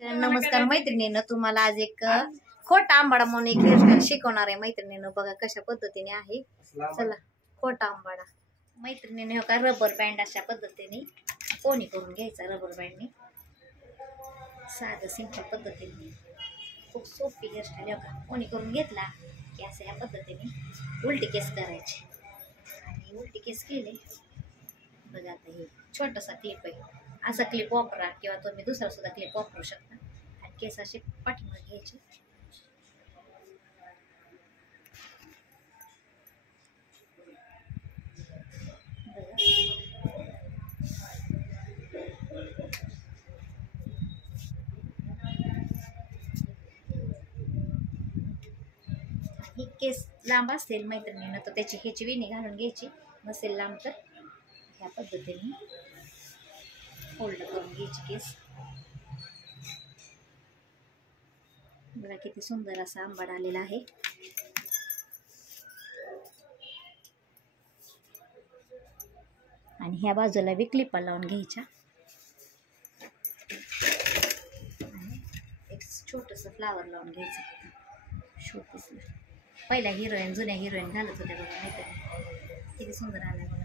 नमस्कार मैत्रिणीनं, तुम्हाला आज एक खोटा आंबाडा म्हणून एक हेअरस्टाईल शिकवणार आहे मैत्रिणीनं. बघा कशा पद्धतीने आहे. चला, खोटा आंबाडा मैत्रिणीने हो का रबर बँड अशा पद्धतीने कोणी करून घ्यायचा. रबर बँडने साधं सिंपल पद्धतीने खूप सोपी हेअरस्टाईल हो का. कोणी करून घेतला की असं या पद्धतीने उलटी केस करायचे. आणि उलटी केस केले बघा. आता हे छोटासा क्लिप आहे, असा क्लिप वापरा किंवा तुम्ही दुसरा सुद्धा क्लिप वापरू शकता. आणि केस असे पाठीमागे घ्यायचे. ही केस लांब असेल मैत्रिणीनं तर त्याची ह्याची वेणी घालून घ्यायची. नसेल लांब तर ह्या पद्धतीने फोल्ड करून घ्यायची केस. बघा किती सुंदर असा आंबाडा आलेला आहे. आणि ह्या बाजूला बी क्लिपा लावून घ्यायच्या. आणि एक छोटस फ्लावर लावून घ्यायचं. शोपीस पहिल्या हिरोईन जुन्या हिरोईन घालत होत्या बघा, माहिती किती सुंदर आलं.